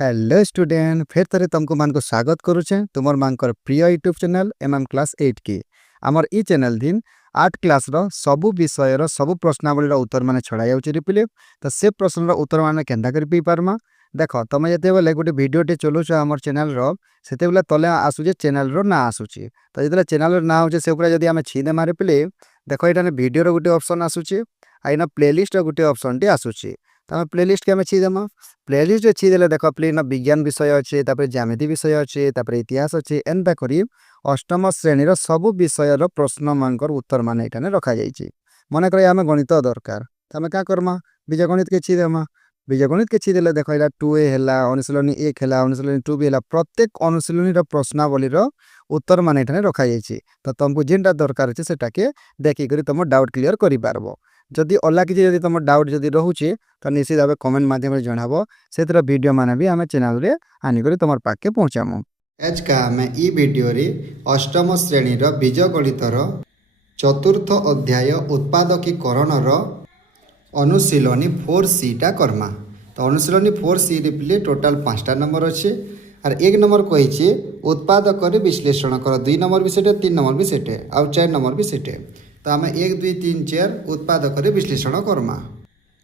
Hello student फिर थरे तुमको मान को स्वागत करुचे तुमर मानकर प्रिय यूट्यूब चैनल एमएम क्लास 8 की आमर ई चैनल दिन 8 क्लास रो सबु विषय रो सबु प्रश्नावली रो उत्तर माने छड़ा जाउची रिप्ले तो से प्रश्न रो उत्तर माने केंदा कर पी पारमा देखो तुम जते बेले गोटे वीडियो टे चलुछ आमर चैनल रो सेते बेले तले आसुचे चैनल रो ना आसुची तो जते चैनल रो ना होचे से ऊपर जदी आमे छीदे मारे प्ले देखो एटाने वीडियो रो गोटे ऑप्शन आसुची आइना प्लेलिस्ट रो गोटे ऑप्शन टी आसुची तो आम प्लेलिस्ट के आम छीदेमा प्लेलिस्ट छीदेले देख प्लेन विज्ञान विषय अच्छे ज्यामिति विषय अच्छे इतिहास अच्छे एंता करी अष्टम श्रेणी सबु विषय प्रश्न मानकर उत्तर मान ये रखा जाइए मन कर आम गणित दरकार तो आम क्या करमा बीजगणित के छीदेमा बीजगणित के छीदेले देख यहाँ 2A है अनुशीलनी 1 है अनुशीलनी 2B है प्रत्येक अनुशीलनी प्रश्नावली उत्तर मान ये रखा जाइए तो तुमको जेनटा दरकार अच्छे से देखिक तुम डाउट क्लीयर कर पारबो जदि अलग किसी तुम डाउट जदि रोचे तो निश्चित भाव कमेंट माध्यम जनाब से वीडियो मान भी आम चैनल रे आनिक तुम पाखे पहुँचामु आज का आम ई वीडियो रे अष्टम श्रेणी बीजगणितर चतुर्थ अध्याय उत्पादकीकरण अनुशीलनी 4C टा करमा तो अनुशीलनी 4C रे पिले टोटाल 5टा नंबर अच्छे और 1 नंबर कही उत्पादक विश्लेषण कर 2 नंबर भी सेटे 3 नंबर भी सेटे आउ 4 नंबर भी सेटे तो आम 1 2 3 4 उत्पादक विश्लेषण करमा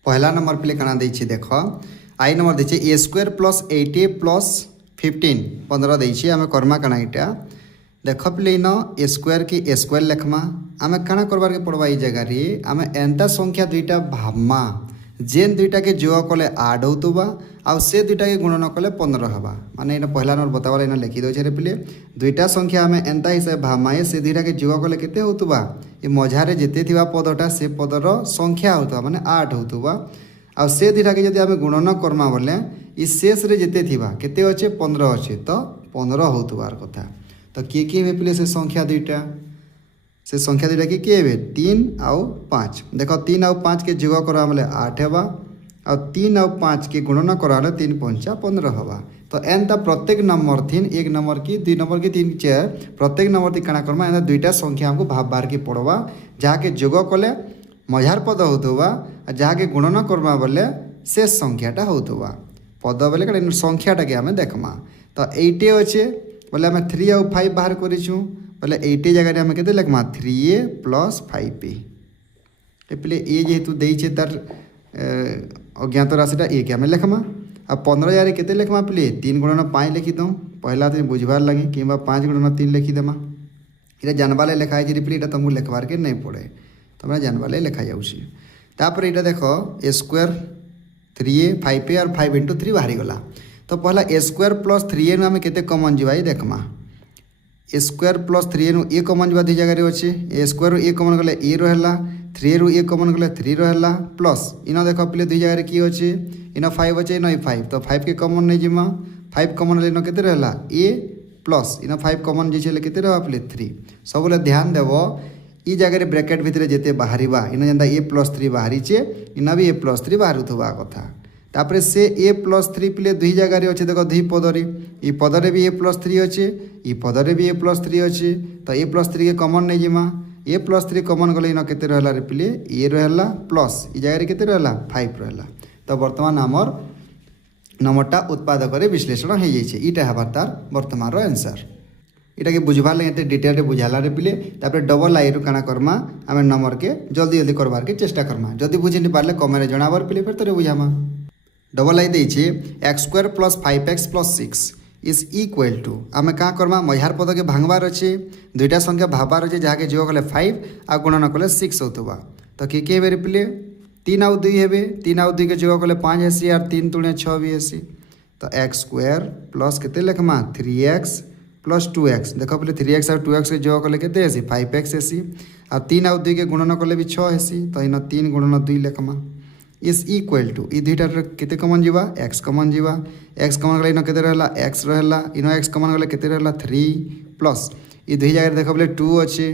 पहला नंबर पे काना देछि देख आई नंबर देछि a² + 8a + 15 15 देछि आम करमा काना इटा देख पे इन a² की a² लेखमा आम काना करबार के पड़वा ई जगह रे आम एंता संख्या दुईटा भाबमा जेन दुईटा के जोग कले 8 होतुबा आउ से दुईटा के गुणन कले 15 हवा माने इन पहला नंबर बतावाला इन लिखि दोछे रे पिले दुईटा संख्या आम एंता हिसाब भाबमा से दुईटा के जोग कले केते होतुबा ये मझारे जेते थिबा पदटा से पदर संख्या होतुबा माने 8 होतुबा आउ से दुईटा के जदि आम गुणन करमा बोले ई शेष रे जेते थिबा केते अच्छे 15 अच्छे तो 15 होतुबार कथा तो किए हे पिले से संख्या दुईटा से संख्या दुईटा किए हे 3 आउ 5 देख 3 आउ 5 के जोग करा बोले 8 हेबा आ 3 आउ 5 के गुणन करा 3 5 15 हवा तो एंता प्रत्येक नंबर थीन 1 नंबर की 2 नंबर की 3 4 प्रत्येक नंबर थी काना करमा एंता दुईटा संख्या हमको भाबबार के पड़वा जहाँ के जोग कले मझार पद होतुबा जहाँ के गुणन करमा बोले शेष संख्याटा होतुबा पद बोले कड़े संख्याटा के आम देखमा तो 8 अच्छे बोले आम 3 आउ 5 बाहर करूँ बोले 8 जगह आम के लिखमा 3a + 5b पे ए जेहेतु देचे तार अज्ञात राशिटा ए के आम लिखमा आ 15 जगह के लिखमा पे 3 × 5 लिखिद पहला दिन बुझबार लगे कि 5 × 3 लिखिदेमा ये जानवाले लिखाई रिप्ले ये तुमको लिखबार के नहीं पड़े तुम जानवाले लिखा जापर ये देख a² 3a 5a और 5 × 3 बाहरी गला तो पहला a² + 3a आम के कमन जावा देखमा a² + 3a नु a कमन जावा 2 जगह अच्छे a² ru a कमन गले a रहा 3 ru a कमन गले 3 रहा प्लस इन देख पे 2 जगह किए अच्छे इन 5 अच्छे इन 5 तो 5 के कमन नहीं जिमा 5 कमन इन के रहा a प्लस इन 5 कमन जे के रहा पे 3 सब ध्यान देव ई जगह ब्रैकेट भितर जिते बाहर इन जेनता a + 3 बाहरी इन भी a + 3 बाहर कथा तापर से a + 3 पे 2 जगह अच्छे देख 2 पदरे ई पदरे भी a + 3 अच्छे ई पदरे भी a + 3 अच्छे तो a + 3 के कमन नहीं जिमा a + 3 कमन गले इन के रहा रे पे a रहा प्लस ई जगह के रहा 5 रहा तो बर्तमान आमर नंबरटा उत्पादक विश्लेषण हो जाइए ईटा हबार तार बर्तमान आंसर इटा के बुझबार लगे डिटेल रे बुझाला रे पिले तापर डबल आई रु काना करमा आम नंबर के जल्दी जल्दी करबार के चेष्टा करमा जदि बुझी नहीं पारे कमेंट जनाबर पिले फिर तोरे बुझामा डबल आई देछे x² + 5x + 6 is equal to आम क्या करमा मझार पद के भांगबार अच्छे दुईटा संख्या भाबार अच्छे जहाँ के जोग कले 5 आ गुणन कले 6 होतुबा तो किए हे पिले 3 आउ 2 हे 3 आउ 2 के जोग कले 5 हेसी और 3 × 6 भी हेसी तो x² प्लस के लिखमा 3x + 2x देख पे 3x और 2x के जोग कले के 5x हेसी और 3 आउ 2 के गुणन कले भी 6 हेसी तो इन 3 × 2 लिखमा इज इक्वल टू ई दुईटा के कमन जावा x कमन जावा x कमन गले इन के रहा x रहा इन x कमन गले के रहा 3 प्लस ई 2 जगह देख पे 2 अच्छे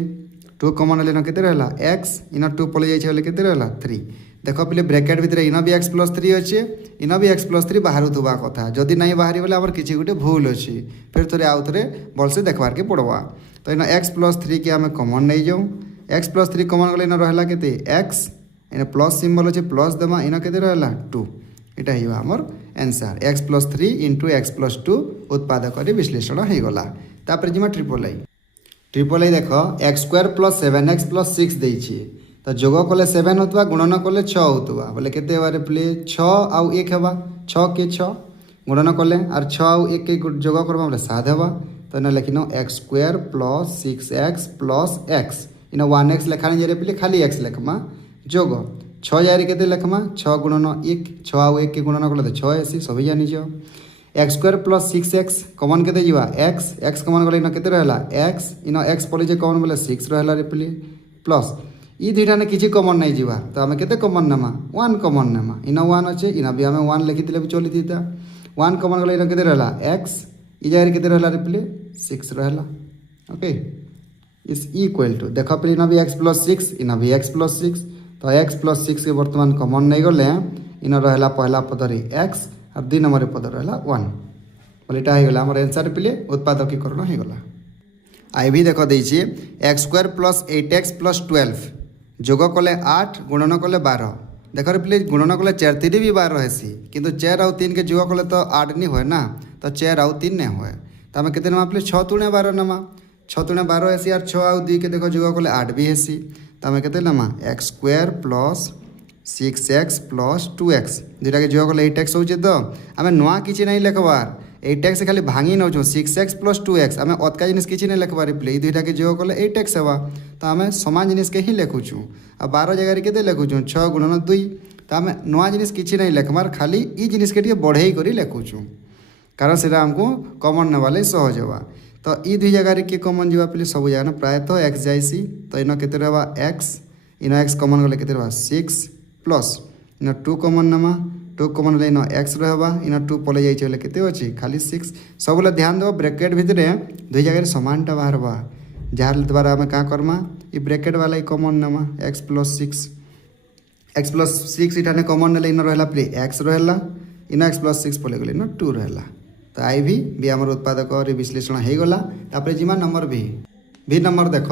2 कमन गले इन के रहा x इन 2 पलि जाइए के रहा 3 देख पे ब्रैकेट भितर इन भी x + 3 अच्छे इन भी x + 3 बाहर होता कथा जदि नहीं बाहरी बोले आम किसी गोटे भूल अच्छी फिर थोड़े आउ थे भलसे देखबार के पड़वा तो इन x + 3 के आम कमन नहीं जाऊँ x + 3 कमन गले इन रहा के x इन प्लस सिंबल अच्छे प्लस देमा इन के रहा 2 यहाँ आमर आंसर x+3 इंटू x+2 उत्पाद कर विश्लेषण हो गला। तापर जिमा ट्रिपल आई देख x² + 7x+6 देछि तो जोग कले 7 होतबा गुणन कले 6 होतबा बोले केते बारे प्ले 6 आउ 1 हेबा 6 के 6 गुणन कले और 6 आउ 1 के जोग करबा बोले 7 हेबा तो ना लिखिनो x² + 6x + x इन 1x लेखानी जे प्ले खाली x लेखमा जोग 6 जारी केते लेखमा 6 गुणन 1 6 आउ 1 के गुणन कले तो 6 एसी सभी जानि जो x² + 6x कॉमन केते जीवा x कॉमन गले इन केते रहला x इन x पले जे कॉमन बोले 6 रहला रे प्ले प्लस ई दुईटा ने किसी कॉमन नहीं जीवा तो आम केते कॉमन नेमा 1 कॉमन नेमा इन 1 अच्छे इन भी आम 1 लिखिले भी चली थीता 1 कॉमन गले इन केते रहला x ई जारी केते रहला रे प्ले 6 रहला ओके इज इक्वल टू देखो पे इन भी x + 6 इन भी x + 6 तो x + 6 के वर्तमान कॉमन नहीं गले इन रहला पहला पद रे x और 2 नंबर पद रहला 1 बोले एटा हो गला हमर आंसर प्ले उत्पादकीकरण हो गला। आई भी देख देछि x² + 8x + 12 जोग कले 8 गुणन कले 12 देख रे प्लीज गुणन कले 4 3 भी 12 हेसी किंतु 4 आउ 3 के जोग कले तो 8 नहीं होए ना तो 4 आउ 3 नहीं होए तो आम केते नमा प्लीज 6 × 12 नमा 6 × 12 हेसी और 6 आउ 2 के देखो जोग कले 8 भी हेसी तो आम केते नमा x² + 6x + 2x दुटा के जोग कले 8x होचे तो आम नुआ किछि नहीं लिखबार 8x खाली भांगी नौ 6x + 2x आम अतका जिनिस किछि नहीं लिखबार प्ले ई दुईटा के जोग कले 8x हेबा तो आम समान जिनिस के ही लिखुचु आ 12 जगह के लिखुचु 6 × 2 तो आम नुआ जिनिस किछि नहीं लिखबार खाली ई जिनिस के बढ़ई कर लिखुचु कारण से आमको कॉमन ने वाले सहज होगा तो ई दुई जगह किए कॉमन जावा पे सब जगह प्रायतः x जाइसी तो इन के x इन x कॉमन गले के 6 प्लस इन 2 कॉमन नमा 2 कॉमन इन x रहा इन 2 पले जाइए के अच्छी खाली 6 सब ध्यान देव ब्रैकेट भितर दुई जगह समानटा बाहरवा जार द्वारा आम क्या करमा ये ब्रैकेट वाला कॉमन नमा x + 6 इठाने कॉमन ने इन रहा प्ले x रहा इन x + 6 पले गले इन 2 रहा तो आई भी आम उत्पादक विश्लेषण हो गला। तापर जिमा नंबर भी नंबर देख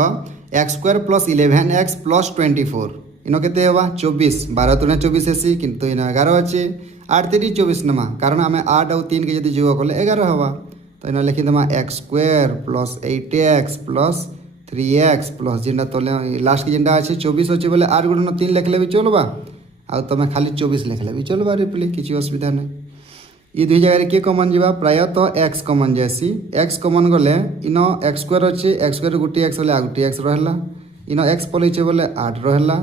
x² + 11x + 24 इन के 24 12 × 24 हेसी किंतु इन 11 अच्छे 8 × 3 24 नमा कारण आम 8 आउ 3 के जो जोग कले 11 हवा तो इन लिखिदेमा x² + 8x + 3x प्लस जेनटा तले लास्ट के जेनटा अच्छे 24 अच्छे बोले 8 × 3 लिखले भी चलबा आ तुम खाली 24 लिखले भी चलबा रिप्ले किसी असुविधा नहीं। ये दुई जगह किए कॉमन जावा प्रायतः x कॉमन जासी x कॉमन गले इन x² अच्छे x² गोटे x बोले आ गोटे x रहा इन x पलैचे बोले 8 रहा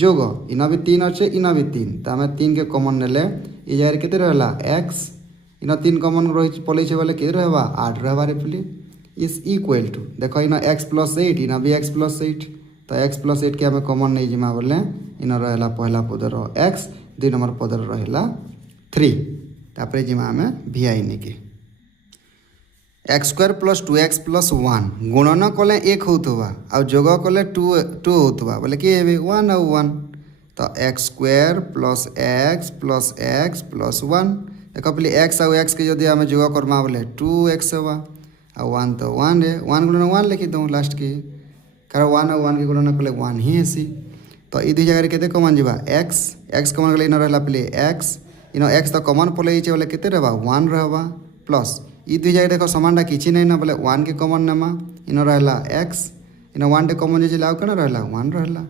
जोग इन भी 3 अच्छे इन भी 3 तो आम 3 के कॉमन नेले ये जगह के रहा x इन 3 कॉमन रही पलैचे बोले के रहा 8 रहा रिप्ले इज इक्वल टू देखो इन x + 8 इन भी x + 8 तो x + 8 के आम कॉमन नहीं जिमा बोले इन रहा पहला पदर x 2 नंबर पदर रहा 3 तापर जिमा आम भी आई निके x² + 2x + 1 गुणन कले 1 होतबा आ जोग कले 2 होतबा बोले कि 1 आउ 1 तो x² + x + x + 1 देखो पहले x आउ x के जदि आम जोग करमा बोले 2x हेबा आ 1 तो 1 है 1 × 1 लिखी दूँ लास्ट के कारण 1 आउ 1 के गुणन कले 1 ही हेसी तो ये दुई जगह के कॉमन जावा x कॉमन गले इन रहा पहले x इन x तो कॉमन पलैचे बोले के रहा 1 रहा प्लस ये दुई जगह देखो समानटा किसी नहीं ना बोले 1 के कॉमन नेमा इन रहा x इन 1 कॉमन जाइए आउ कौन रहा 1 रहा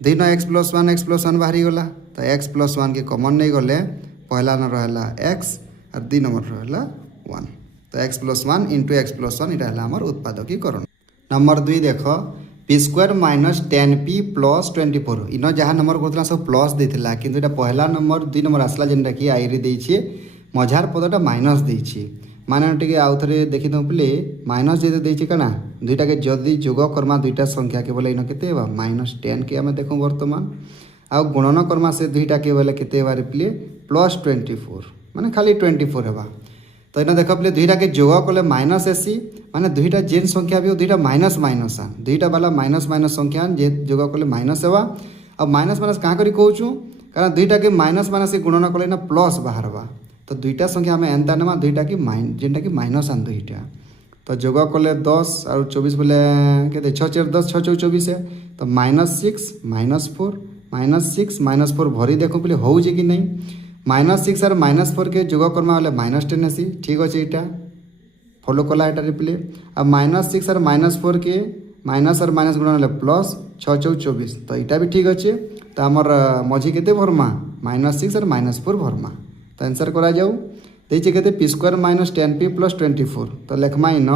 दिन x + 1 बाहरी गला तो x + 1 के कॉमन नहीं गले पहला न रहा x और 2 नंबर रहा 1 तो x + 1 × x + 1 इटा हमार उत्पादकीकरण। नंबर 2 देख p² - 10p + 24 इन जहाँ नंबर करता सब प्लस देता किंतु एटा पहला नंबर 2 नंबर आसला जेनटा कि आई रे देछे मझार पदटा माइनस देछे माने टिके आउ थरे देखि दउ प्ले माइनस जे देछे कना दुईटा के जदी जोग करमा दुईटा संख्या के बोले इन केते हेबा -10 के हम देखो वर्तमान आ गुणन करमा से दुईटा के बोले केते हेबा रिप्ले +24 माने खाली 24 हेबा तो इन देख पे दुईटा के जोग कले माइनस एसी माने दुईटा जेन संख्या भी दुईटा माइनस माइनस दुईटा वाला माइनस माइनस संख्या जे जोग कले माइनस हेबा अब माइनस माइनस कहाँ करी कहूँ कारण दुईटा के माइनस माइनस गुणन कले ना प्लस बाहरवा तो दुईटा संख्या आम एंता नेमा दुईटा की जेनटा कि माइनस आन दुईटा तो जोग कले 10 और 24 बोले के 6 4 10 6 4 24 है तो -6 -4 -6 -4 भरी देखो बोले हो कि नहीं -6 और -4 के जोग करमा बेले -10 हेसी ठीक अच्छे यहाँ फॉलो कला यहाँ रिप्ले आ -6 और -4 के माइनस और माइनस गुणन प्लस 6 × 4 = 24 तो यहाँ भी ठीक अच्छे तो आमर मझी के भरमा -6 और -4 भरमा तो आंसर करा जाऊ देखिए के p² - 10p + 24 तो लेखमा इन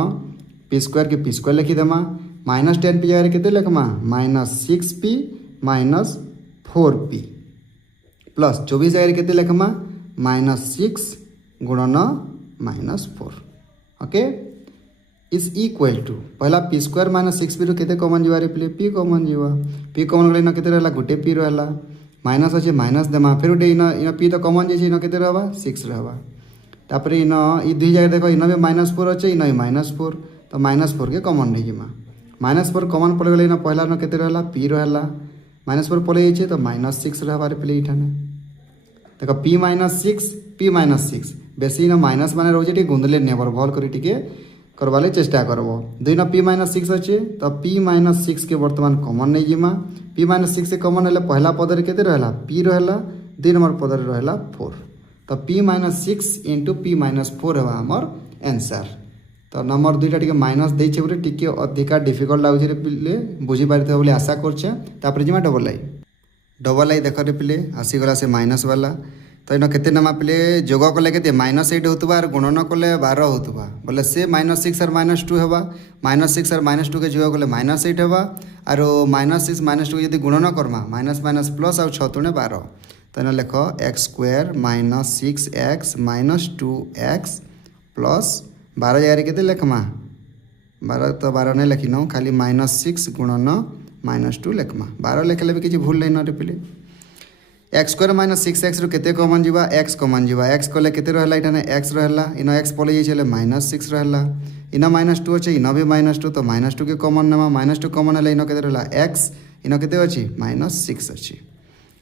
p² के p² लिखिदेमा -10p जगह के लिखमा -6p - 4p प्लस 24 जगह के लिखमा -6 गुणन -4 ओके इज इक्वल टू पहला p² - 6p रू केते कॉमन जीवा रिप्ले p कॉमन जीवा p कॉमन गले न केते रहला गोटे p रहला माइनस अच्छे माइनस देमा फिर गोटे इन p तो कॉमन जे इन केते रहबा 6 रहबा तापर इन ई दुई जगह देखो इन भी -4 अच्छे इन भी -4 तो -4 के कॉमन नहीं जीमा -4 कॉमन पड़ गले इन पहला न केते रहला p रहला -4 पड़े जाइए तो -6 रहबा रिप्ले इठाने देखो p - 6 p - 6 बेसी इन माइनस माने रोजे टी गुंदले नेबर भल करी टिके करवाले चेष्टा करब दुई न p - 6 अच्छे तो p - 6 के वर्तमान कॉमन नहीं जीमा p - 6 से कॉमन है पहला पदर के रहला p रहला 2 नंबर पदर रहला 4 तो p - 6 × p - 4 है आमर आंसर तो नंबर दुईटा टी माइनस देचे बोले टी अधिका डिफिकल्ट लगे पिले बुझी पारे बोले आशा करछे जिमा डबल आई देख रे पिले आसीगला से माइनस वाला तो इन केते नमा पिले जोग कले के -8 होतबा और गुणन कले 12 होतबा बोले से -6 और -2 हेबा -6 और -2 के जोग कले -8 हेबा और -6 -2 के यदि गुणन करमा माइनस माइनस प्लस और 6 × 12 तो इन लेख x² - 6x - 2x प्लस 12 जगह के लिखमा 12 तो 12 नहीं लिखी न खाली -6 गुणन -2 लिखमा 12 लिखले भी किसी भूल नहीं न रिप्ले x² - 6x रू केते कॉमन जीवा x कॉमन जीवा x कले केते रहला इठाने x रहला इन x पले जाइले -6 रहला इन -2 अच्छे इन भी -2 तो -2 के कॉमन नमा -2 कॉमन है इन केते रहला x इन केते अच्छी -6 अच्छी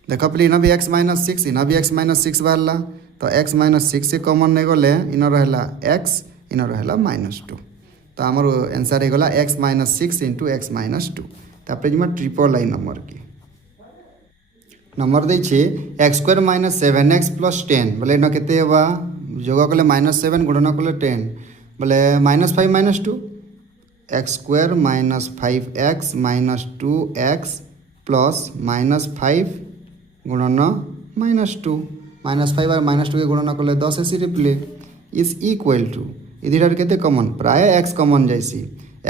देख पे इन भी x - 6 इन भी x - 6 बाहरला तो x - 6 से कॉमन नहीं गले इन रहला x इन रहला -2 तो आमर आंसर हो गला x - 6 × x - 2 तापर जिमा ट्रिपल आई नंबर की नंबर देछे x² - 7x + 10 बोले इन केते हेबा जोग कले -7 गुणन कले 10 बोले -5 - 2 x² - 5x - 2x प्लस -5 गुणन -2 -5 और -2 के गुणन कले 10 हेसी रिप्ले इज इक्वल टू इधर केते कॉमन प्राय x कॉमन जाइसी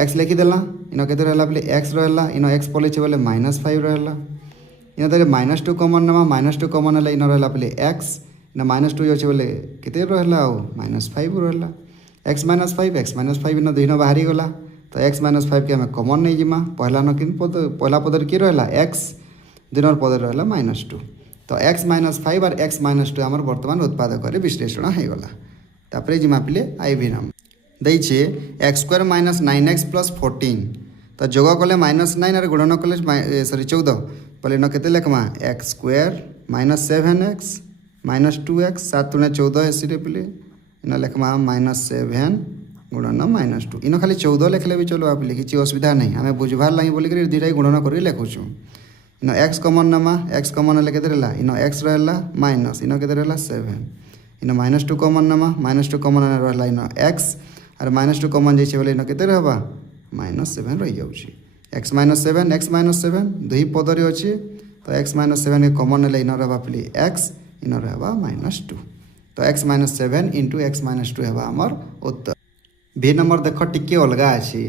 x लिखिदेला इन केते रहला बोले x रहला इन x पले बोले -5 रहला इन तेरे -2 कॉमन नमा -2 कॉमन है इन रहला बोले x इन -2 अच्छे बोले केते रहला -5 रहला x - 5 x - 5 इन 2 न बाहरी गला तो x - 5 के हमें कॉमन नहीं जिमा पहला न किन पहला पदर की रहला x 2 नंबर पदर रहला -2 तो x - 5 और x - 2 आमर वर्तमान उत्पादक विश्लेषण हो गला तापर जिमा पिले आईवी नाम देछे x² - 9x + 14 तो जोग कले -9 और गुणन कले सॉरी 14 बोले न केते लिखमा x² - 7x - 2x 7 × 14 हेसी रे पिले इन लिखमा -7 गुणन -2 इन खाली 14 लिखले भी चलो आप किसी असुविधा नहीं आम बुझबार लगी बोलिक धीरे गुणन कर लिखुचु इन x कॉमन नमा x कॉमन है केते रहला इन x रहला माइनस इन केते रहला 7 इन -2 कॉमन नमा -2 कॉमन रहला इन x और -2 कॉमन जैसे बोले इन केते रहबा -7 रही जाउची x - 7 x - 7 दुई पदरी अच्छे तो x - 7 के कॉमन है इन रहबा पे x इन रहबा -2 तो x - 7 × x - 2 हेबा हमर उत्तर भी नंबर देख टिके अलग अच्छे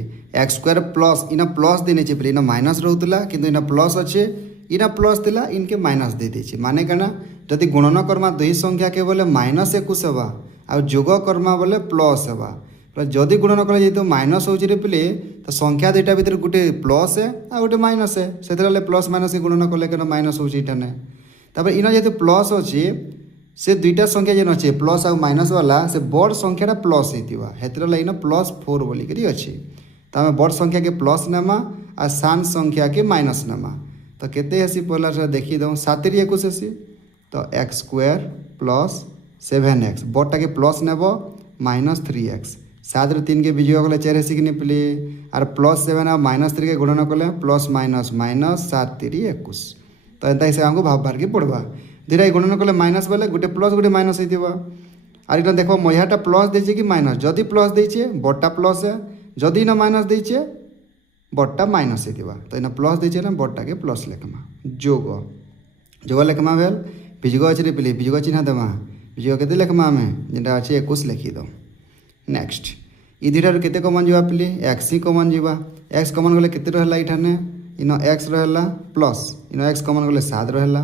x² प्लस इन प्लस देने पे इन माइनस रोला किंतु इन प्लस अच्छे इन प्लस दिला इनके माइनस दे देछे माने कना जदि गुणन करमा दुई संख्या के बोले -21 हेबा आ जोग करमा बोले प्लस हेबा जदि गुणन कले जेतो माइनस होची रे पिले तो संख्या दुईटा भीतर गोटे प्लस है आ गोटे माइनस है सेतरे प्लस माइनस के गुणन कले केन माइनस होची इठाने तापर इन जेतो प्लस अछि से दुईटा संख्या जेन अच्छे प्लस आ माइनस वाला से बड़ संख्याटा प्लस होइतिबा हेतरे इन +4 बोली करी अच्छे तो आम बड़ संख्या के प्लस नेमा आ सान संख्या के माइनस नेमा तो केते हेसी पहला देखी दो 7 × 21 हेसी तो x² + 7x बड़टा के प्लस नेब -3x 7 ରୁ 3 के विजय कले 4 हेसी कि नहीं पिले और +7 आ -3 के गुणन कले प्लस माइनस -7 × 21 तो एंता हिसाब हमको भाव बार के पड़वा দুইটা গুণন কলে মাইনাস বলে গোটে প্লস গোটে মাইনাস হইতিব আর এটা দেখো মঝাটা প্লস দিয়েছে কি মাইনাস যদি প্লস দিয়েছে বড়টা প্লস যদি না মাইনাস দিয়েছে বড়টা মাইনাস হইতিব তো এনা প্লস দিয়েছে না বড়টাকে প্লস লেখমা যোগ যোগ লেখমা বেল বিযোগ আছে রে পিলি বিযোগ চিহ্ন দেমা বিযোগ কেতে লেখমা আমি যেটা আছে 21 লিখি দাও নেক্সট ই দুইটার কেতে কমন যাবা পিলি x হি কমন যাবা x কমন গলে কেতে রহলা এখানে ইনো x রহলা প্লস ইনো x কমন গলে 7 রহলা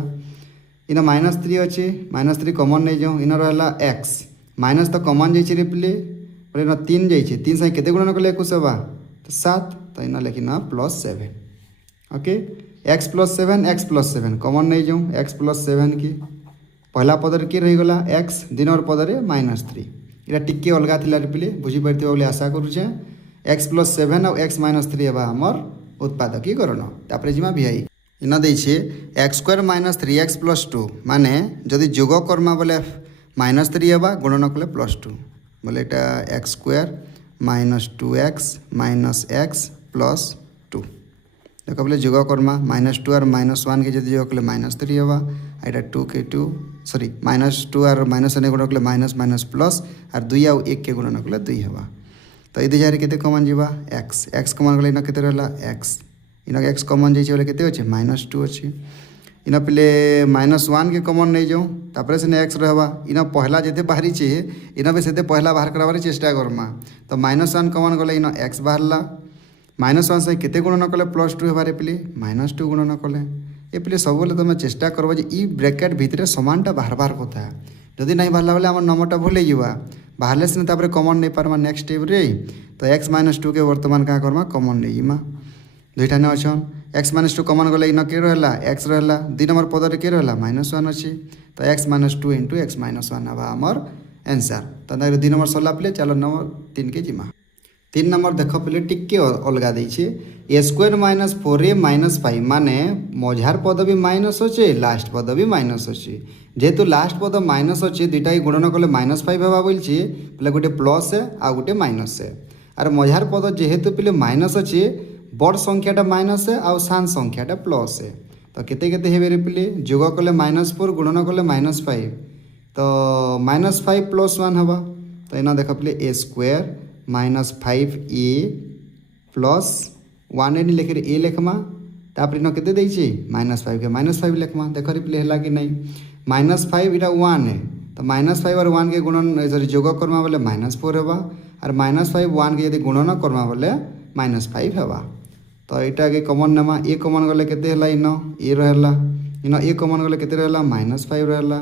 ইনো -3 আছে -3 কমন নেই যাও ইনো রহলা x মাইনাস তো কমন যাইছে রে পিলি বলে ইনো 3 যাইছে 3 সাই কেতে গুণন গলে 21 হবা তো 7 তো ইনো লিখি না +7 ओके x + 7 x + 7 कॉमन नहीं जाऊँ x + 7 की पहला पदर की रहीगला x दिनर पदरे -3 इटा टिके अलग थिला पिले बुझी पारथि बोले आशा करूचे x + 7 और x - 3 हेबा हमर उत्पादकीकरण तापरे जिमा भिआई इना दैछे x² - 3x + 2 माने जदि जोग कर्मा बोले -3 हेबा गुणन कले +2 बोले एटा x² - 2x - x + 2 देख बोले जोग कर्मा -2 और -1 के जब जोग कले -3 होगा यहाँ 2 के 2 सॉरी -2 और -1 गुण कले माइनस माइनस प्लस और 2 आउ 1 के गुणन कले 2 होगा तो ये दुई के कमन जावा x कमन गले इन के x इन x कमन जाइए बोले के -2 अच्छी इन पे -1 के कमन नहीं जाऊँ तापर से x रहा इन पहला जिते बाहरी इन भी से पहला बाहर करार चेष्टा करमा तो -1 कमन गले इन x बाहरला -1 से केते गुणन कले +2 हेबारे पिले -2 गुणन कले ये पिले सब बोले तुम चेष्टा करबो जे ई ब्रैकेट भितरे समानटा बाहर बाहर होता है जदि नहीं बाहरला बोले आम नंबरटा भूले जावा बाहरले से तापर कमन नहीं पारमा नेक्स्ट स्टेप रे तो x - 2 के वर्तमान क्या करमा कमन नहीं जिमा दुईटा ने अछन x - 2 कमन गले इन के रहला x रहला 2 नंबर पद रे के रहला -1 अछि तो x - 2 * x - 1 हबा हमर आंसर तो 2 नंबर सरला पिले चलो नंबर 3 के जिमा 3 नंबर देख पे टिके अलगा देछे a² - 4a - 5 माने मझार पद भी माइनस अच्छे लास्ट पद भी माइनस अच्छे जेहेतु लास्ट पद माइनस अच्छे दुईटा गुणन कले -5 हवा बोलछे बोले गोटे प्लस है आ गोटे माइनस है और मझार पद जेहेतु पे माइनस अच्छे बड़ संख्याटा माइनस है आ सान संख्याटा प्लस है तो केते केते हेबे रे पिले जोग कले -4 गुणन कले -5 तो -5 + 1 हवा तो इना देख पे a² -5a + 1 एनी लिखे ए लिखमा तापर इन केते दैछे -5 के -5 लिखमा देख रे प्ले हला कि नहीं -5 इटा 1 है तो -5 और 1 के गुणन सॉरी जोग करमा बोले -4 हेबा और -5 1 के यदि गुणन करमा बोले -5 हेबा तो इटा के कॉमन नमा ए कॉमन गले केते हला इन ए रहला इन ए कॉमन गले केते रहला -5 रहला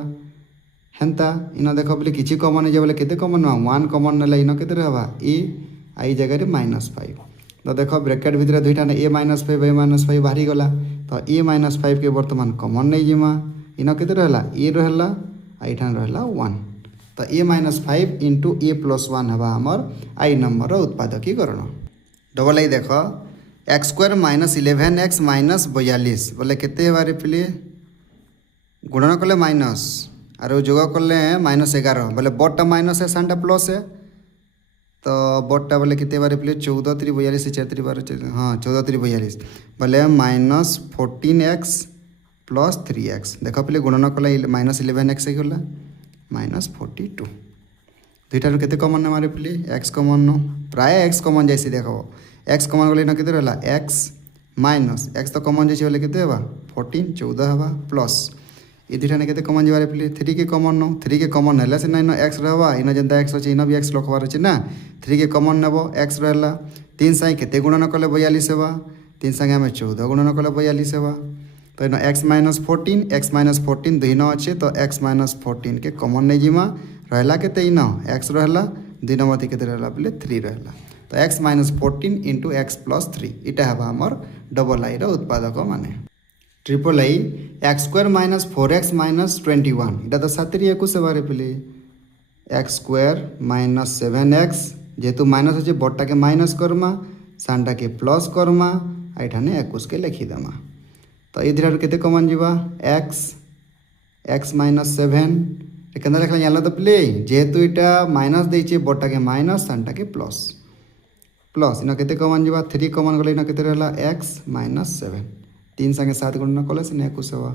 हेन्ता इन देख बोले किछि कॉमन जे बोले केते कॉमन नमा 1 कॉमन नले इन केते रहबा ए आई जगह रे -5 तो देख ब्रैकेट भीतर दुईटा ने a - 5 a - 5 बाहरी गला तो a - 5 के वर्तमान कॉमन नहीं जिमा इन केते रहला a रहला आइठान रहला 1 तो a - 5 * a + 1 हबा हमर आई नंबर उत्पादकीकरण डबल आई देख x² - 11x - 42 बोले केते बारे पिले गुणन कले माइनस और जोग कले -11 बोले बड़टा माइनस है सानटा प्लस है तो बड़टा बोले कितने बारे पिले 14 × 42 4 × 12 हाँ 14 × 42 बोले -14x + 3x देख पे गुणन कले -11x गला -42 दुईटार केते कॉमन ने मारे पिले x कॉमन नो प्राय x कॉमन जैसे देख x कॉमन गले केते रहला x - x तो कॉमन जैसे बोले केते हेबा 14 14 हेबा प्लस ये दुईटा ने केते कॉमन जारे पिले 3 के कॉमन नो 3 के कॉमन नेला से ना x रहबा इन जेंता x अछि इन भी x लखबार अछि ना 3 के कॉमन नेबो x रहला 3 साई केते गुणन कले 42 हेबा 3 संगे हमें 14 गुणन कले 42 हेबा तो इन x - 14 दुई न अछि तो x - 14 के कॉमन नै जिमा रहला केते इन x रहला 2 नंबर केते रहला पिले 3 रहला तो x - 14 * x + 3 इटा हेबा हमर डबल आई रो उत्पादक माने ट्रिपल आई x² - 4x - 21 इटा तो 7 × 21 बारे पिले x² - 7x जेहेतु माइनस अच्छे बड़टा के माइनस करमा सानटा के प्लस करमा आइठाने 21 के लिखी देमा तो ये धीरे केते कॉमन जीवा x - 7 केना लिखला याला तो पिले जेहेतु इटा माइनस देइचे बड़टा के माइनस सानटा के प्लस इन केते कॉमन जीवा 3 कॉमन गले इन केते रहला x - 7 3 संगे 7 गुणन कले से 21 हेबा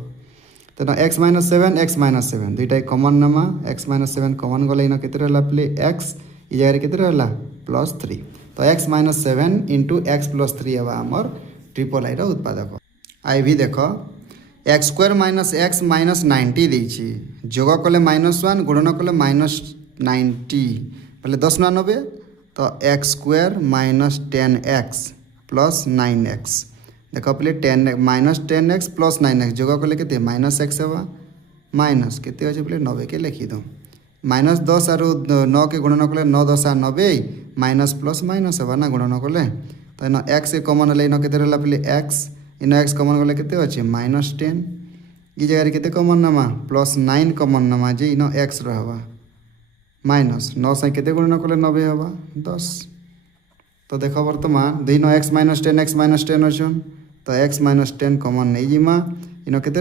तो तेना एक्स माइनस सेवेन दुईटा कमन नमा एक्स माइनस सेवेन कमन गले इन केते रहला प्ले एक्स ई जगह केते रहला प्लस 3 तो X minus seven into x plus 3 हवा आमर ट्रिपल आई उत्पादक आई भी देख x square minus x minus 90 देछि जोग कले -1 गुणन कले -90 पहले 10 99 तो x square minus 10x plus 9x देख पे 10 माइनस 10x प्लस 9x जोग कले के -x हवा माइनस के पे 90 के लिखी दो -10 आरु 9 के गुणन कले 9 10 90 माइनस प्लस माइनस हवा ना गुणन कले तो इन एक्स कमन है इन के पे एक्स इन एक्स कमन गले के अच्छे -10 ई जगह के कमन नमा प्लस 9 कमन नमा जे इन एक्स रहा माइनस 9 से के गुणन कले 90 हवा 10 तो देख बर्तमान दुई न एक्स माइनस 10 अच्छन तो एक्स माइनस 10 कमन नहीं जिमा इन के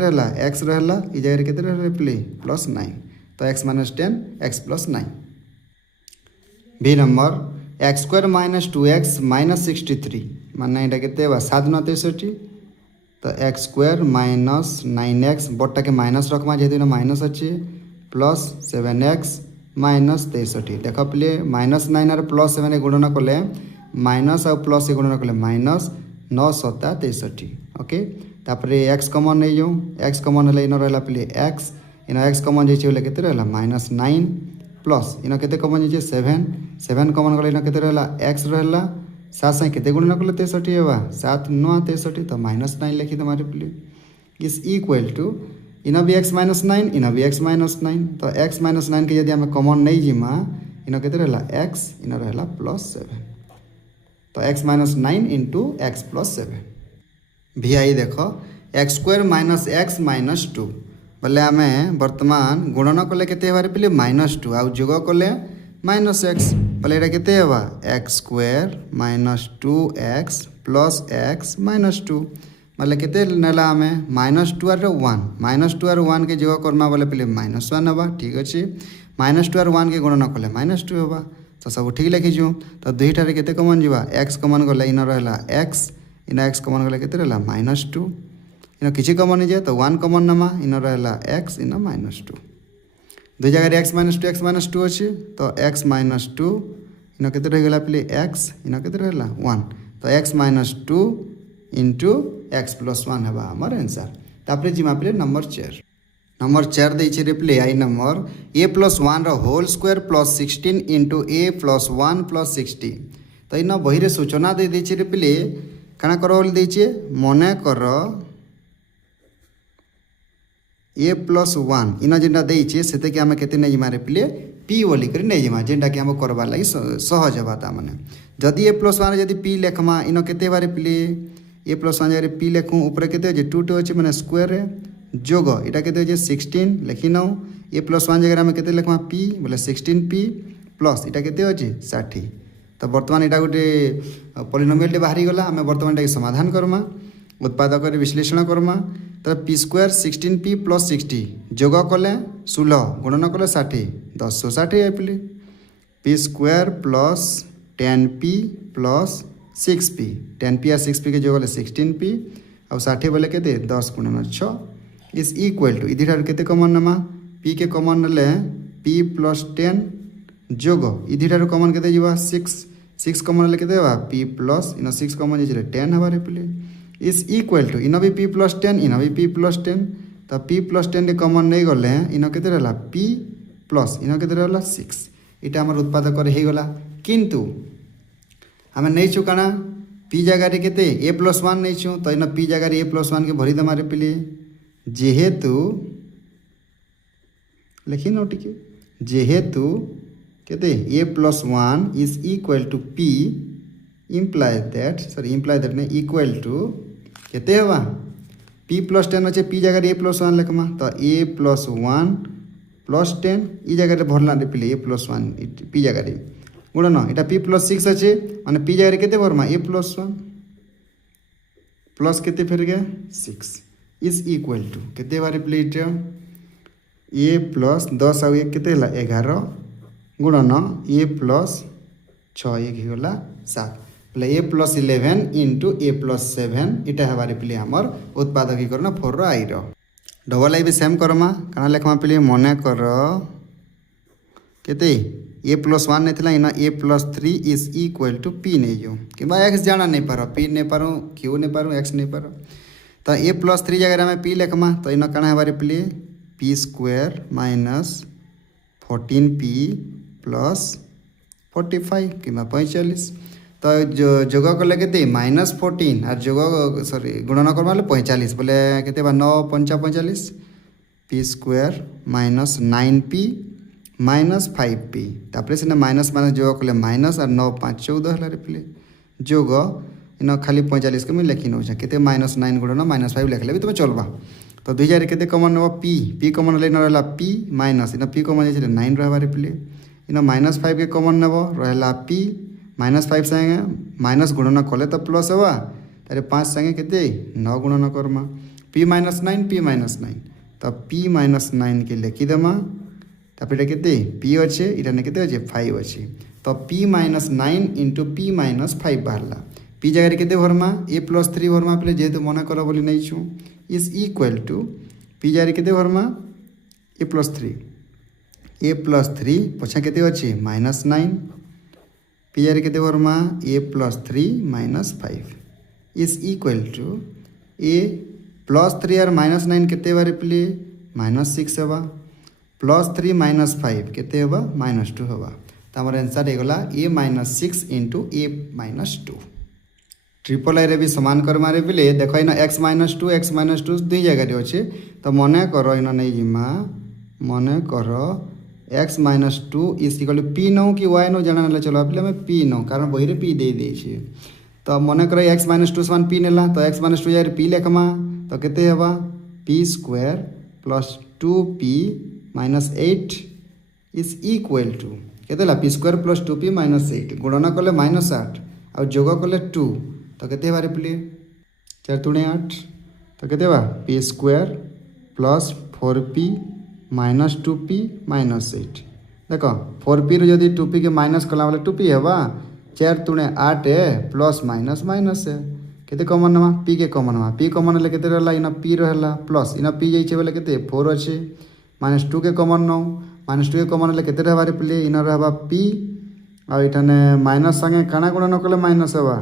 एक्स रहा ई जगह के प्ले प्लस 9 तो एक्स माइनस 10 एक्स प्लस 9 बी number X square minus 2x minus 63 माने यहाँ के 7 9 63 तो एक्स स्क्वायर माइनस 9x बटा के माइनस रखमा जेहेतु माइनस अच्छे प्लस 7x माइनस 63 देख पे -9 और प्लस 7 गुणन कले माइनस और प्लस से गुणन कले माइनस 9 7 63 ओके तापर एक्स कमन नहीं जाऊँ एक्स कमन है इन रहा पे एक्स इन एक्स कमन जाइए के -9 प्लस इन के कमन जाइए 7 कमन गले इन के एक्स रहा 7 से के गुणन कले 63 हवा 7 9 63 तो -9 लिखी तुम्हारे पे इज इक्वल टू इन भी एक्स माइनस 9 इन भी एक्स माइनस 9 तो एक्स माइनस 9 के यदि आम कमन नहीं जिमा इन के एक्स इन रहा प्लस 7 तो X minus 9 into x plus 7 भी आई देख x square minus x minus 2 बोले आम बर्तमान गुणन कले के पे -2 आउ जोग कले -x बोले यहाँ के x square minus 2x plus x minus 2 बोले के नाला आम -2 और 1 -2 और 1 के जोग करमा बोले पे -1 हवा ठीक अच्छे -2 और 1 के गुणन कले -2 हवा तो सब ठीक लिखीचु तो दुईटार के कमन जावा एक्स कमन गले इन रहा एक्स इन एक्स कमन गले के -2 इन किसी कमन नहीं जाए तो 1 कमन नमा इन रहा एक्स इन -2 दुई जगह एक्स माइनस टू अच्छे तो एक्स माइनस 2 इन के रहीगला पे एक्स इन के रहा 1 तो X minus 2 into x plus 1 है आमर आंसर तापर जिमा पे नंबर 4 देछि रिप्ले आई number a plus 1 whole square plus 16 into a plus 1 plus 60 तो इन बही सूचना दे देछि रिप्ले काना कर बोल देछि मने कर a प्लस 1 इन जेनटा देछि सेते के हम केते नै जिमा रिप्ले p बोली कर नै जिमा जेनटा के हम करबा लागि सहज हबा ता माने जदि a प्लस 1 जदि p लेखमा इन केते बारे रिप्ले a प्लस 1 जदि p लेखु ऊपर केते जे 2 अछि माने स्क्वायर जोग इटा के 16 लिखी नौ ए प्लस 1 जगह में केते लिखमा p बोले 16p प्लस इटा के 60 तो बर्तमान इटा गोटे पॉलिनोमियल बाहरी गला आम बर्तमान इटा समाधान करमा उत्पादक विश्लेषण करमा तो पी स्क्वायर 16p प्लस 60 जोग कले 16 गुणन कले 60 10 60 आइपले P square plus 10p plus 6p 10p और 6p के जोग 16p और 60 बोले के 10 गुणन 6 इज इक्वल टू इधर के कमन नमा p के कमन ले p प्लस 10 जोग इधर कमन के 6 कमन ले के p प्लस इन 6 कमन जे 10 हवा पे इज इक्वल टू इन भी p प्लस 10 इन भी p प्लस 10 तो p प्लस 10 कमन नहीं गले इन के p प्लस इन के 6 इटा हमर उत्पादक हो गला किंतु आम नहीं छु काना p जगह के a प्लस 1 नहीं छु तो इन p जगह a प्लस 1 के भरी दमारे पे जेहेतु लिखी नो टिके जेहेतु कहते a plus 1 is equal to p imply that ने इक्वल टू कहते हवा p प्लस 10 अच्छे p जगह a प्लस 1 लिखमा तो a प्लस 1 प्लस 10 ई जगह भरला पे a प्लस 1 p जगह गुणन इटा p प्लस 6 अच्छे माने p जगह के भरमा a प्लस 1 प्लस के फिर गया 6 इज इक्वल टू के बारे प्लेट ए प्लस 10 आउ 1 के 11 गुणन ए प्लस 6 1 होगा 7 बोले ए प्लस 11 इंटू ए प्लस 7 इटा हमारे प्ले आमर उत्पादकीकरण 4 आई डबल आई भी सेम करमा काना लेखमा पिले मने कर केते ए प्लस 1 नहीं थिला इना a plus 3 is equal to P नहीं जो कि एक्स जाना नहीं पारो पी नहीं पारो क्यू नहीं पारो एक्स नहीं पारो तो ए प्लस 3 जगह में पी लेखमा तो इना काना हमारे पिले P square minus 14p plus 45 कि 45 तो जोग कले के माइनस 14 और जोग सॉरी गुणन करमा 45 बोले के 9 5 45 P square minus 9p minus 5p तापर से माइनस माइनस जोग कले माइनस और 9 5 14 है पिले जोग इन खाली 45 के मुझे लिखी नौ के माइनस 9 गुणन माइनस 5 लिखले भी तुम चलवा तो 2000 के कमन नब पी कमन ले रहा पी माइनस इन पी कमन जाए 9 रहा पिले इन माइनस 5 के कमन नब रहा पी माइनस 5 संगे माइनस गुणन कले तो प्लस हवा तारे 5 संगे के 9 गुणन करमा पी माइनस 9 तो पी माइनस 9 के लिखिदेमा तापर के पी अच्छे इटा के 5 अच्छे तो P minus 9 into P minus 5 बाहरला पी जगह के भरमा ए प्लस 3 भरमा पे जेहेतु मन कर बोली नहीं छूँ इज इक्वल टू पी जगह के भरमा ए प्लस 3 पछा के अच्छे माइनस 9 पी जगह के भरमा a plus 3 minus 5 is equal to a plus 3 और माइनस 9 के बारे पे माइनस 6 हवा प्लस 3 माइनस 5 के माइनस 2 हवा तो हमारे आंसर होगा a minus 6 into a minus 2 triple आई रे भी समान कर मारे पे देख इन एक्स माइनस टू दुई जगह अच्छे तो मन कर इन नहीं जिमा मन कर x minus 2 is equal P नौ कि वाई नौ जाना ना चलो पे आम पी नौ कारण बही पी दे देछे तो मन कर एक्स माइनस 2 समान पी नेला तो एक्स माइनस 2 जगह पी लेखमा तो केते हवा P square plus 2p minus 8 is equal to के P square plus 2p minus 8 गुणन कले माइनस 8 और जोग कले 2 तो के बारे पे 4 दूणे 8 तो के P square plus 4p minus 2p minus 8 देख 4p रू जदि 2p के माइनस कला बोले 2p है 4 दूणे 8 है प्लस माइनस माइनस है के कमन नमा पी के कमन नमा पी कमन ले के रहा इन पी रहा प्लस इन पी जाइए बोले के 4 अच्छे माइनस 2 के कमन नौ माइनस 2 के कमन ले के बारे पे इन रहा पी और इठाने माइनस संगे काना गुणन कले माइनस हवा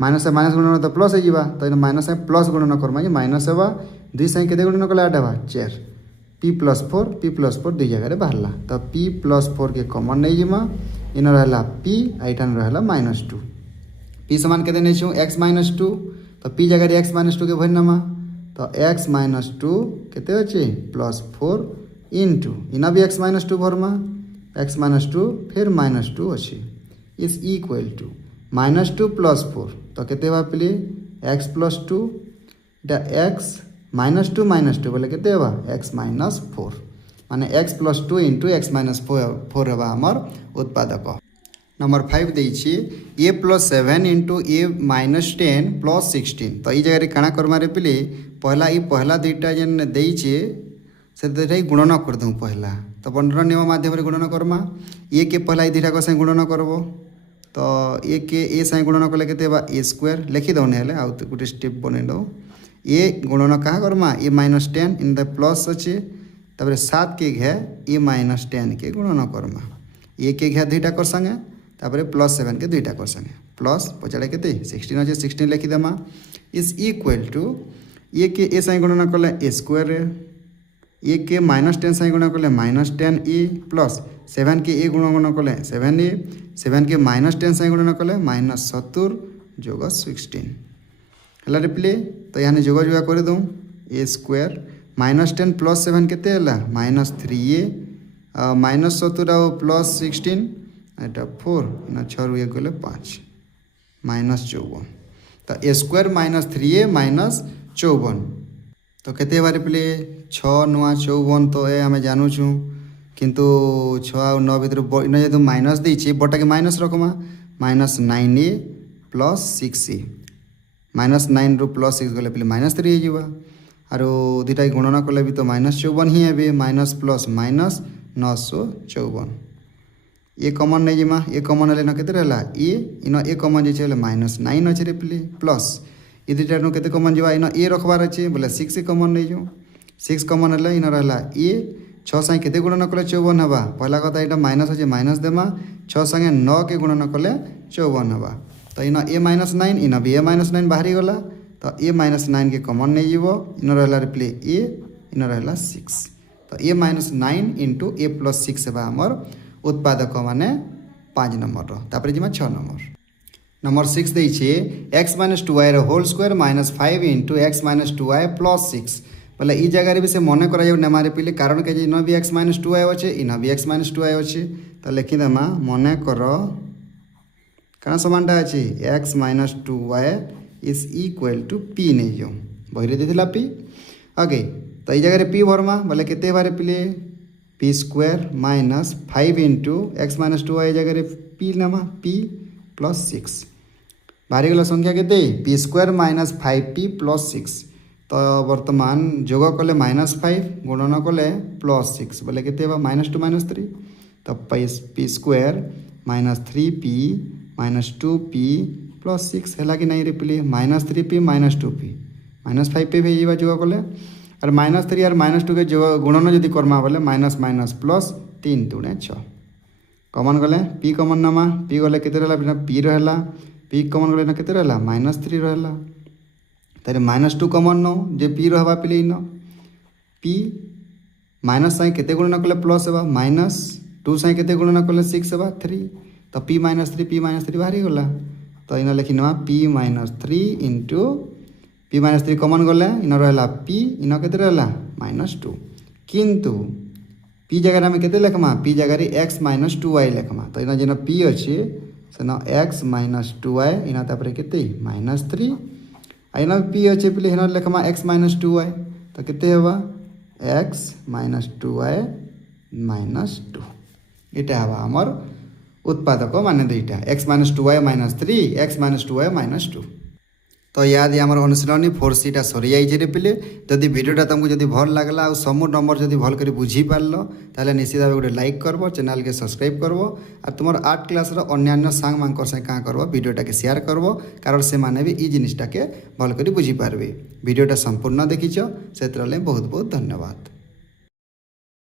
माइनस से माइनस गुणन तो प्लस हो तो इन माइनस संगे प्लस गुणन करमा माइनस हवा 2 संगे के गुणन कले 8 हवा 4 पी प्लस 4 दुई जगह बाहरला तो पी प्लस 4 के कमन नहीं जिमा इन रहा पी आइटान रहा माइनस 2 पी समान के नहीं छूँ एक्स माइनस 2 तो पी जगह एक्स माइनस 2 के भरी नमा तो एक्स माइनस 2 के अच्छे प्लस 4 इंटू इना भी एक्स माइनस 2 भरमा एक्स माइनस 2 फिर माइनस 2 अच्छे is equal to minus 2 plus 4 तो के पे एक्स प्लस 2 इटा एक्स माइनस 2 बोले के एक्स माइनस 4 माने x plus 2 into x minus 4 हवा आमर उत्पादक नंबर 5 देछि ए plus 7 into a minus 10 plus 16 तो ये जगह काଣା करमारे पे पहला दुईटा जेन देइछे से गुणन कर दूँ पहला तो बंटन नियम माध्यम गुणन करमा ए के पहला ये दुईटा संगे गुणन करब तो ए के ए संगे गुणन कले के ए स्क्वायर लिखी दौने हेले आउ गोटे स्टेप बन दो ए गुणन क्या करमा ए माइनस 10 इन द प्लस अच्छे तब 7 के घे ए माइनस 10 के गुणन करमा ए के घे दुईटा कर संगे तापर प्लस 7 के दुईटा कर संगे प्लस पचाड़े के 16 अच्छे 16 लिखिदेमा इज इक्वल टू ए के ए संगे गुणन कले ए स्क्वायर ए के माइनस 10 संगे गुणन कले माइनस 10 ए प्लस 7 के ए गुणन कले 7 ए 7 के माइनस 10 संगे गुणन कले माइनस 70 जोग 16 है रिप्ले तो यहाँ जोग जोगा कर दूँ ए स्क्वायर माइनस 10 प्लस 7 के माइनस 3a माइनस 70 आ प्लस 16 एटा 4 ना 6 रू गले 5 माइनस 54 तो ए स्क्वायर माइनस 3a माइनस 54 तो केते बारे पे 6 नुआ 54 तो ए आम जानू छूँ किंतु 6 आ 9 भर इन जो माइनस देछि बटा के माइनस रखमा minus 9a plus 6a minus 9 रू प्लस 6 गले पे माइनस 3 हो आरो दुटा गुणन कले भी तो माइनस 54 ही है माइनस प्लस माइनस 954 ए कमन नहीं जिमा ए कमन है के ए इन ए कमन जे माइनस 9 अच्छे पे प्लस ये दुटा के कमन जा इन ए रखबार अच्छे बोले 6 कमन नहीं जो 6 कमन है इन रहा ए 6 संगे केते गुणन कले 54 हवा पहला कथा यहाँ माइनस अच्छे माइनस देमा 6 संगे 9 के गुणन कले 54 हवा तो इन a-9 इन भी a-9 बाहरी गला तो a-9 के कमन नहीं जीव इन रहा रिप्ले a इन रहा 6 तो a-9 इंटू a+6 है आमर उत्पादक माने 5 नंबर तापर जी 6 नंबर 6 देछे x - 2y whole square -5 into x - 2y + 6 बोले ई जगह भी से मन करा नेमारे पिले कारण के इन भी x - 2y अच्छे इन भी x - 2y अच्छे तो लिखिदेमा मन कर कण समानटा अच्छे x - 2y is equal to p नहीं जो बहरे देथिला p ओके तो ये जगह p भरमा बोले केते बारे पिले p square -5 into x - 2y जगह p नमा p + 6 बाहरी गला संख्या केते p स्क्वायर -5p + 6 तो वर्तमान जोग कले -5 गुणन कले +6 बोले केते -2 -3 तो p स्क्वायर -3p -2p + 6 है कि नहीं रिप्ले -3p -2p -5p भी जोग कले और -3 और -2 के जो गुणन जदि करमा बोले -+ 3 × 6 कमन गले p कमन नमा p गले केते रहला p रहला p कमन गले केते रहला -3 रहला तारे -2 कमन नो जे p रहबा पिले इन p माइनस साइन केते गुणन कले प्लस हेबा -2 साइन केते गुणन कले 6 हेबा 3 तो p -3 बाहरी गला तो इन लिखिनमा p -3 इंटू p -3 कमन गले इन रहला p इन केते रहला -2 किंतु p जगह में केते लिखमा p जगह x - 2y लिखमा तो इन जेना p अछि सेना x - 2y इन तापर केते -3 आइना p अच्छे पिले हिन लिखमा x - 2y तो केते हेबा x - 2y -2 इटा हवा हमर उत्पादक माने दुईटा x - 2y -3 x - 2y -2 तो याद आमर अनुशीलनी 4C सरी जाइए पिले जदि वीडियोटा तुमको जदि भल लगला और समू नंबर जदि भल कर बुझी पारल ताले निश्चित भाव गोटे लाइक करब चैनल के सब्सक्राइब करब और तुम 8 क्लास अन्य सांग मानक से क्या करब वीडियोटा के शेयर करब कारण से माने भी ई जिनिसटा के भल कर बुझी पारबे वीडियोटा संपूर्ण देखिछ से बहुत बहुत धन्यवाद।